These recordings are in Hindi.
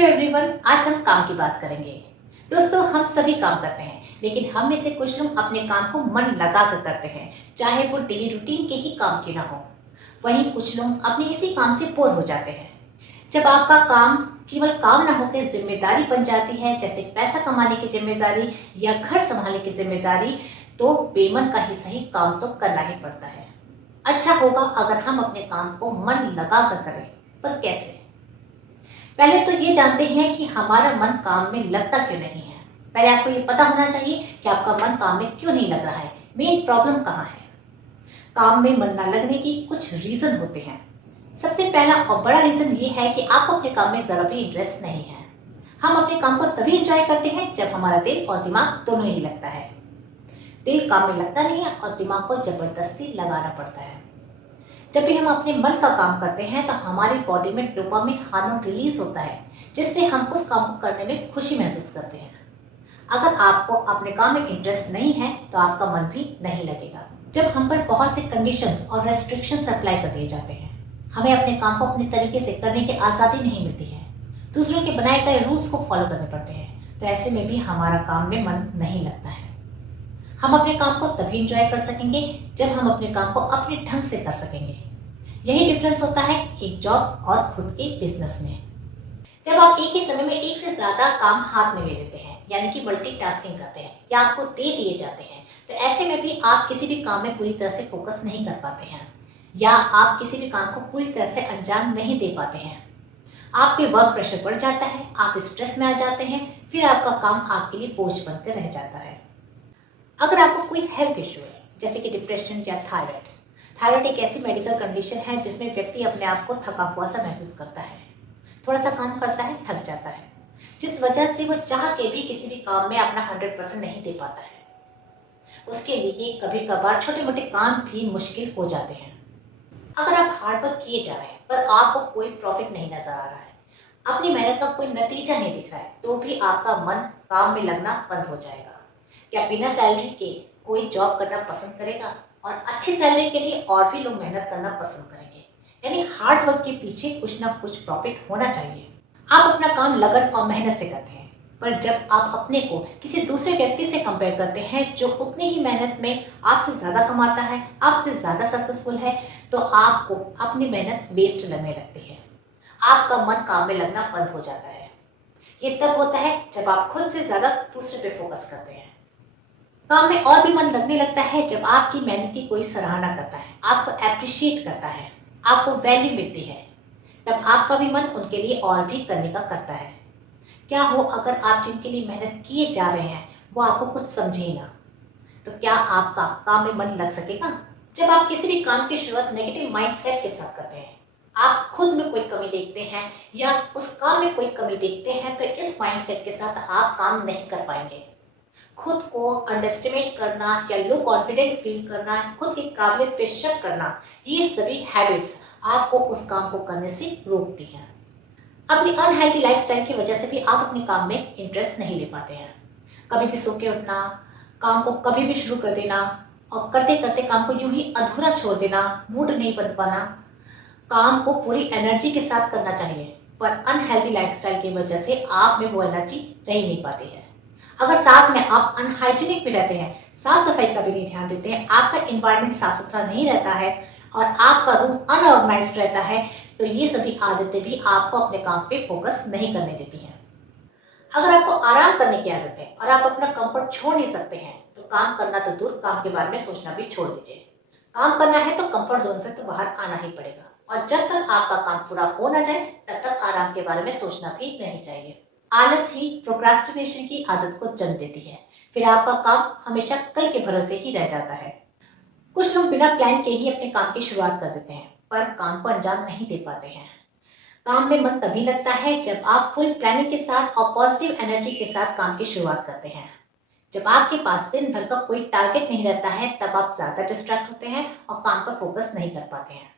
हेलो एवरीवन, आज हम काम की बात करेंगे। दोस्तों, हम सभी काम करते हैं, लेकिन हम में से कुछ लोग अपने काम को मन लगा कर करते हैं, चाहे वो डेली रूटीन के ही काम क्यों ना हो। वहीं कुछ लोग अपने इसी काम से बोर हो जाते हैं। जब आपका काम केवल काम ना होकर जिम्मेदारी बन जाती है, जैसे पैसा कमाने की जिम्मेदारी या घर संभालने की जिम्मेदारी, तो बेमन का ही सही काम तो करना ही पड़ता है। अच्छा होगा अगर हम अपने काम को मन लगा कर करें, पर कैसे? पहले तो ये जानते हैं कि हमारा मन काम में लगता क्यों नहीं है। पहले आपको ये पता होना चाहिए कि आपका मन काम में क्यों नहीं लग रहा है, मेन प्रॉब्लम कहाँ है। काम में मन न लगने की कुछ रीजन होते हैं। सबसे पहला और बड़ा रीजन ये है कि आपको अपने काम में जरा भी इंटरेस्ट नहीं है। हम अपने काम को तभी एंजॉय करते हैं जब हमारा दिल और दिमाग दोनों ही लगता है। दिल काम में लगता नहीं है और दिमाग को जबरदस्ती लगाना पड़ता है। जब भी हम अपने मन का काम करते हैं तो हमारी बॉडी में डोपामिन हार्मोन रिलीज होता है, जिससे हम उस काम को करने में खुशी महसूस करते हैं। अगर आपको अपने काम में इंटरेस्ट नहीं है तो आपका मन भी नहीं लगेगा। जब हम पर बहुत से कंडीशंस और रेस्ट्रिक्शंस अप्लाई कर दिए जाते हैं, हमें अपने काम को अपने तरीके से करने की आज़ादी नहीं मिलती है, दूसरों के बनाए गए रूल्स को फॉलो करने पड़ते हैं, तो ऐसे में भी हमारा काम में मन नहीं लगता है। हम अपने काम को तभी इंजॉय कर सकेंगे जब हम अपने काम को अपने ढंग से कर सकेंगे। यही डिफरेंस होता है एक जॉब और खुद के बिजनेस में। जब आप एक ही समय में एक से ज्यादा काम हाथ में ले लेते हैं, यानी कि मल्टीटास्किंग करते हैं या आपको दे दिए जाते हैं, तो ऐसे में भी आप किसी भी काम में पूरी तरह से फोकस नहीं कर पाते हैं या आप किसी भी काम को पूरी तरह से अंजाम नहीं दे पाते हैं। आप पे वर्क प्रेशर बढ़ जाता है, आप स्ट्रेस में आ जाते हैं, फिर आपका काम आपके लिए बोझ बनकर रह जाता है। अगर आपको कोई हेल्थ इश्यू है, जैसे कि डिप्रेशन या थायराइड, थायराइड एक ऐसी मेडिकल कंडीशन है जिसमें व्यक्ति अपने आप को थका हुआ सा महसूस करता है, थोड़ा सा काम करता है, थक जाता है, जिस वजह से वो चाह के भी किसी भी काम में अपना 100% नहीं दे पाता है। उसके लिए कभी कभार छोटे मोटे काम भी मुश्किल हो जाते हैं। अगर आप हार्ड वर्क किए जा रहे हैं पर आपको कोई प्रॉफिट नहीं नजर आ रहा है, अपनी मेहनत का कोई नतीजा नहीं दिख रहा है, तो भी आपका मन काम में लगना बंद हो जाएगा। क्या बिना सैलरी के कोई जॉब करना पसंद करेगा? और अच्छी सैलरी के लिए और भी लोग मेहनत करना पसंद करेंगे। यानी हार्ड वर्क के पीछे कुछ ना कुछ प्रॉफिट होना चाहिए। आप अपना काम लगन और मेहनत से करते हैं, पर जब आप अपने को किसी दूसरे व्यक्ति से कंपेयर करते हैं जो उतनी ही मेहनत में आपसे ज्यादा कमाता है, आपसे ज्यादा सक्सेसफुल है, तो आपको अपनी मेहनत वेस्ट लगने लगती है। आपका मन काम में लगना बंद हो जाता है। ये तब होता है जब आप खुद से ज्यादा दूसरे पे फोकस करते हैं। काम में और भी मन लगने लगता है जब आपकी मेहनत की कोई सराहना करता है, आपको अप्रिशिएट करता है, आपको वैल्यू मिलती है, तब आपका भी मन उनके लिए और भी करने का करता है। क्या हो अगर आप जिनके लिए मेहनत किए जा रहे हैं वो आपको कुछ समझे ही ना, तो क्या आपका काम में मन लग सकेगा? जब आप किसी भी काम की शुरुआत नेगेटिव माइंडसेट के साथ करते हैं, आप खुद में कोई कमी देखते हैं या उस काम में कोई कमी देखते हैं, तो इस माइंडसेट के साथ आप काम नहीं कर पाएंगे। खुद को अंडरएस्टिमेट करना या लो कॉन्फिडेंट फील करना, खुद की काबिलियत पे शक करना, ये सभी हैबिट्स आपको उस काम को करने से रोकती हैं। अपनी अनहेल्दी लाइफस्टाइल की वजह से भी आप अपने काम में इंटरेस्ट नहीं ले पाते हैं। कभी भी सो के उठना, काम को कभी भी शुरू कर देना और करते करते काम को यूं ही अधूरा छोड़ देना, मूड नहीं बन पाना। काम को पूरी एनर्जी के साथ करना चाहिए, पर अनहेल्दी लाइफस्टाइल की वजह से आप में वो एनर्जी रह ही नहीं पाती है। अगर साथ में आप अनहाइजीनिक भी रहते हैं, साफ सफाई का भी नहीं ध्यान देते हैं, आपका एनवायरनमेंट साफ सुथरा नहीं रहता है और आपका रूम अनऑर्गेनाइज्ड रहता है, तो ये सभी आदतें भी आपको अपने काम पे फोकस नहीं करने देती हैं। अगर आपको आराम करने की आदत है और आप अपना कंफर्ट छोड़ नहीं सकते हैं, तो काम करना तो दूर, काम के बारे में सोचना भी छोड़ दीजिए। काम करना है तो कंफर्ट जोन से तो बाहर आना ही पड़ेगा, और जब तक आपका काम पूरा हो ना जाए तब तक आराम के बारे में सोचना भी नहीं चाहिए। आलस ही प्रोक्रास्टिनेशन की आदत को जन्म देती है, फिर आपका काम हमेशा कल के भरोसे ही रह जाता है। कुछ लोग बिना प्लान के ही अपने काम की शुरुआत कर देते हैं, पर काम को अंजाम नहीं दे पाते हैं। काम में मन तभी लगता है जब आप फुल प्लानिंग के साथ और पॉजिटिव एनर्जी के साथ काम की शुरुआत करते हैं। जब आपके पास दिन भर का कोई टारगेट नहीं रहता है, तब आप ज्यादा डिस्ट्रैक्ट होते हैं और काम पर फोकस नहीं कर पाते हैं।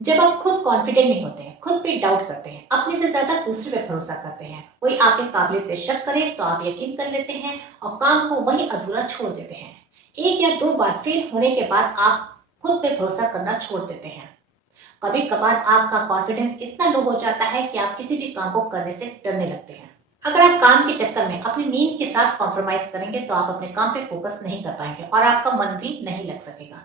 जब आप खुद कॉन्फिडेंट नहीं होते हैं, खुद पे डाउट करते हैं, अपने से ज्यादा दूसरे पे भरोसा करते हैं, कोई आपके काबिलियत पे शक करे तो आप यकीन कर लेते हैं और काम को वही अधूरा छोड़ देते हैं। एक या दो बार फेल होने के बाद आप खुद पे भरोसा करना छोड़ देते हैं। कभी कभार आपका कॉन्फिडेंस इतना लो हो जाता है कि आप किसी भी काम को करने से डरने लगते हैं। अगर आप काम के चक्कर में अपनी नींद के साथ कॉम्प्रोमाइज करेंगे तो आप अपने काम पे फोकस नहीं कर पाएंगे और आपका मन भी नहीं लग सकेगा।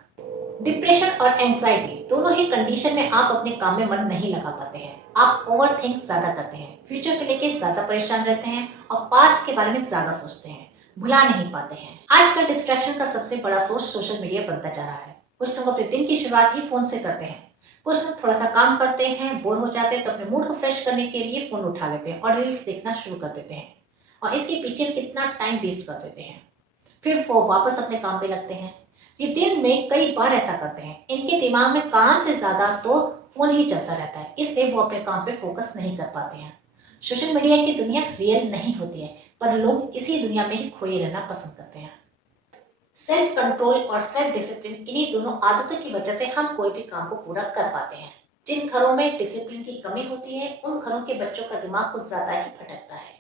डिप्रेशन और एंजाइटी दोनों ही कंडीशन में आप अपने काम में मन नहीं लगा पाते हैं। आप ओवर थिंक ज्यादा करते हैं, फ्यूचर को लेकर ज्यादा परेशान रहते हैं और पास्ट के बारे में ज्यादा सोचते हैं, भुला नहीं पाते हैं। आजकल डिस्ट्रैक्शन का सबसे बड़ा सोर्स सोशल मीडिया बनता जा रहा है। कुछ लोग अपने दिन की शुरुआत ही फोन से करते हैं। कुछ लोग थोड़ा सा काम करते हैं, बोर हो जाते हैं तो अपने मूड को फ्रेश करने के लिए फोन उठा लेते हैं और रील्स देखना शुरू कर देते हैं और इसके पीछे कितना टाइम वेस्ट कर देते हैं। फिर वो वापस अपने काम पे लगते हैं। ये दिन में कई बार ऐसा करते हैं। इनके दिमाग में काम से ज्यादा तो फोन ही चलता रहता है, इसलिए वो अपने काम पे फोकस नहीं कर पाते हैं। सोशल मीडिया की दुनिया रियल नहीं होती है, पर लोग इसी दुनिया में ही खोए रहना पसंद करते हैं। सेल्फ कंट्रोल और सेल्फ डिसिप्लिन, इन्हीं दोनों आदतों की वजह से हम कोई भी काम को पूरा कर पाते हैं। जिन घरों में डिसिप्लिन की कमी होती है उन घरों के बच्चों का दिमाग कुछ ज्यादा ही भटकता है।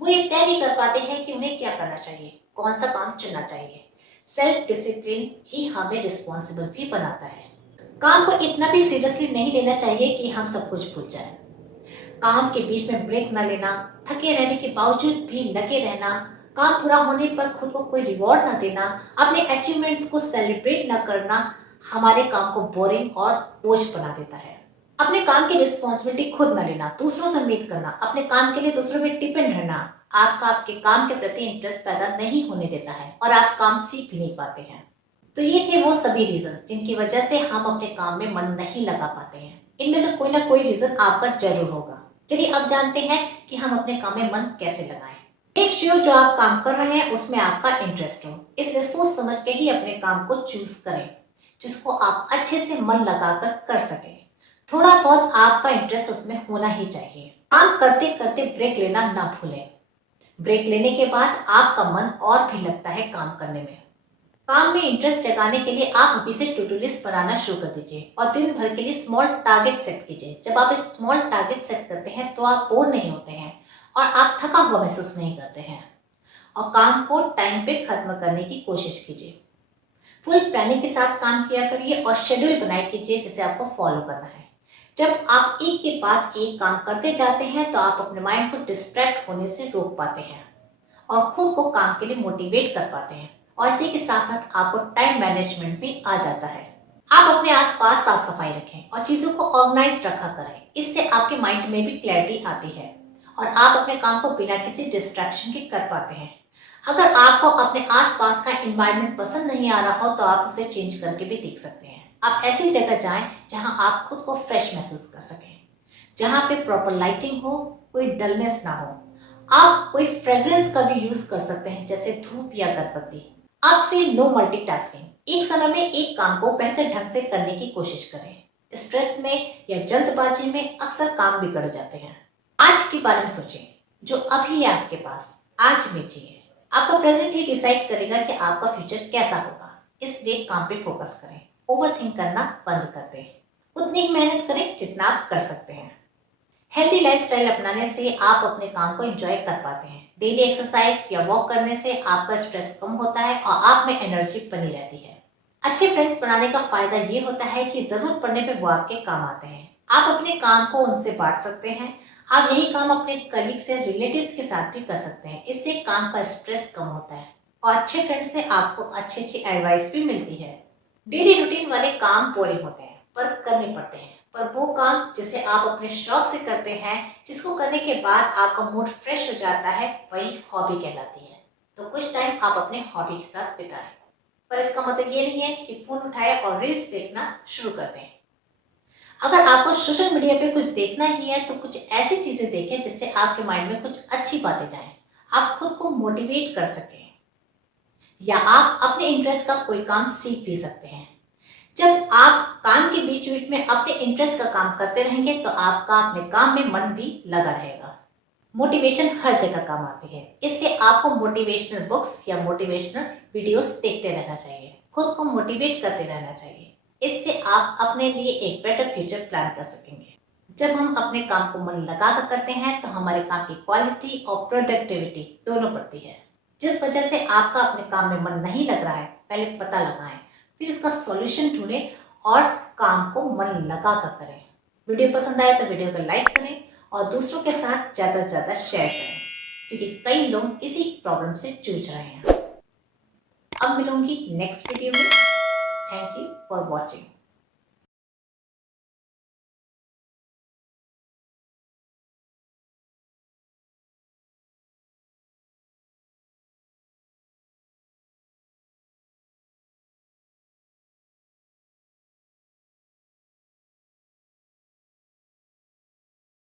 वो ये तय नहीं कर पाते हैं कि उन्हें क्या करना चाहिए, कौन सा काम चुनना चाहिए। सेल्फ डिसिप्लिन ही हमें रिस्पॉन्सिबल भी बनाता है। काम को इतना भी सीरियसली नहीं लेना चाहिए कि हम सब कुछ भूल जाएं। काम के बीच में ब्रेक न लेना, थके रहने के बावजूद भी लगे रहना, काम पूरा होने पर खुद को कोई रिवॉर्ड न देना, अपने अचीवमेंट्स को सेलिब्रेट न करना हमारे काम को बोरिंग और बोझ बना देता है। अपने काम की रिस्पॉन्सिबिलिटी खुद न लेना, दूसरों से उम्मीद करना, अपने काम के लिए दूसरों पर डिपेंड रहना आपके काम के प्रति इंटरेस्ट पैदा नहीं होने देता है और आप काम सीख भी नहीं पाते हैं। तो ये थे वो सभी रीजन जिनकी वजह से हम अपने काम में मन नहीं लगा पाते हैं। इनमें से कोई ना कोई रीजन आपका जरूर होगा। चलिए अब जानते हैं कि हम अपने काम में मन कैसे लगाएं। मेक श्योर जो आप काम कर रहे हैं उसमें आपका इंटरेस्ट हो, इसलिए सोच समझ के ही अपने काम को चूज करें जिसको आप अच्छे से मन लगाकर कर सकें। थोड़ा बहुत आपका इंटरेस्ट उसमें होना ही चाहिए। काम करते करते ब्रेक लेना ना भूलें। ब्रेक लेने के बाद आपका मन और भी लगता है काम करने में। काम में इंटरेस्ट जगाने के लिए आप अभी से टू डू लिस्ट बनाना शुरू कर दीजिए और दिन भर के लिए स्मॉल टारगेट सेट कीजिए। जब आप स्मॉल टारगेट सेट करते हैं तो आप बोर नहीं होते हैं और आप थका हुआ महसूस नहीं करते हैं और काम को टाइम पे खत्म करने की कोशिश कीजिए। फुल प्लानिंग के साथ काम किया करिए और शेड्यूल बनाए कीजिए जिसे आपको फॉलो करना है। जब आप एक के बाद एक काम करते जाते हैं तो आप अपने माइंड को डिस्ट्रैक्ट होने से रोक पाते हैं और खुद को काम के लिए मोटिवेट कर पाते हैं और इसी के साथ साथ आपको टाइम मैनेजमेंट भी आ जाता है। आप अपने आसपास साफ सफाई रखें और चीजों को ऑर्गेनाइज रखा करें। इससे आपके माइंड में भी क्लैरिटी आती है और आप अपने काम को बिना किसी डिस्ट्रैक्शन के कर पाते हैं। अगर आपको अपने आसपास का एनवायरनमेंट पसंद नहीं आ रहा हो तो आप उसे चेंज करके भी देख सकते हैं। आप ऐसी जगह जाएं जहां आप खुद को फ्रेश महसूस कर सकें, जहां पे प्रॉपर लाइटिंग हो, कोई डलनेस ना हो। आप कोई फ्रेग्रेंस का भी यूज कर सकते हैं जैसे धूप या अगरबत्ती। आपसे नो मल्टीटास्किंग, एक समय में एक काम को बेहतर ढंग से करने की कोशिश करें। स्ट्रेस में या जल्दबाजी में अक्सर काम बिगड़ जाते हैं। आज के बारे में सोचें, जो अभी है आपके पास, आज में जिए। आपका प्रेजेंट ही डिसाइड करेगा कि आपका फ्यूचर कैसा होगा, इसलिए काम पे फोकस करें। ओवरथिंक करना बंद कर दें। उतनी ही मेहनत करें जितना आप कर सकते हैं। हेल्दी लाइफस्टाइल अपनाने से आप अपने काम को एंजॉय कर पाते हैं। डेली एक्सरसाइज या वॉक करने से आपका स्ट्रेस कम होता है और आप में एनर्जी बनी रहती है। अच्छे फ्रेंड्स बनाने का फायदा ये होता है कि जरूरत पड़ने पे वो आपके काम आते हैं। आप अपने काम को उनसे बांट सकते हैं। आप यही काम अपने कलीग्स या रिलेटिव्स के साथ भी कर सकते हैं। इससे काम का स्ट्रेस कम होता है और अच्छे फ्रेंड से आपको अच्छी अच्छी एडवाइस भी मिलती है। डेली रूटीन वाले काम बोरिंग होते हैं पर करने पड़ते हैं, पर वो काम जिसे आप अपने शौक से करते हैं, जिसको करने के बाद आपका मूड फ्रेश हो जाता है, वही हॉबी कहलाती है। तो कुछ टाइम आप अपने हॉबी के साथ बिताएं, पर इसका मतलब ये नहीं है कि फोन उठाए और रील्स देखना शुरू कर दें। अगर आपको सोशल मीडिया पे कुछ देखना ही है तो कुछ ऐसी चीजें देखें जिससे आपके माइंड में कुछ अच्छी बातें जाएं, आप खुद को मोटिवेट कर सकें या आप अपने इंटरेस्ट का कोई काम सीख भी सकते हैं। जब आप काम के बीच बीच में अपने इंटरेस्ट का काम करते रहेंगे तो आपका अपने काम में मन भी लगा रहेगा। मोटिवेशन हर जगह काम आती है, इसलिए आपको मोटिवेशनल बुक्स या मोटिवेशनल वीडियोस देखते रहना चाहिए, खुद को मोटिवेट करते रहना चाहिए। इससे आप अपने लिए एक बेटर फ्यूचर प्लान कर सकेंगे। जब हम अपने काम को मन लगा कर करते हैं तो हमारे काम की क्वालिटी और प्रोडक्टिविटी दोनों बढ़ती है। जिस वजह से आपका अपने काम में मन नहीं लग रहा है, पहले पता लगाएं, फिर इसका सॉल्यूशन ढूंढें और काम को मन लगा कर करें। वीडियो पसंद आए तो वीडियो को लाइक करें और दूसरों के साथ ज़्यादा से ज़्यादा शेयर करें, क्योंकि कई लोग इसी प्रॉब्लम से जूझ रहे हैं। अब मिलूंगी नेक्स्ट वीडियो में। Thank you for watching.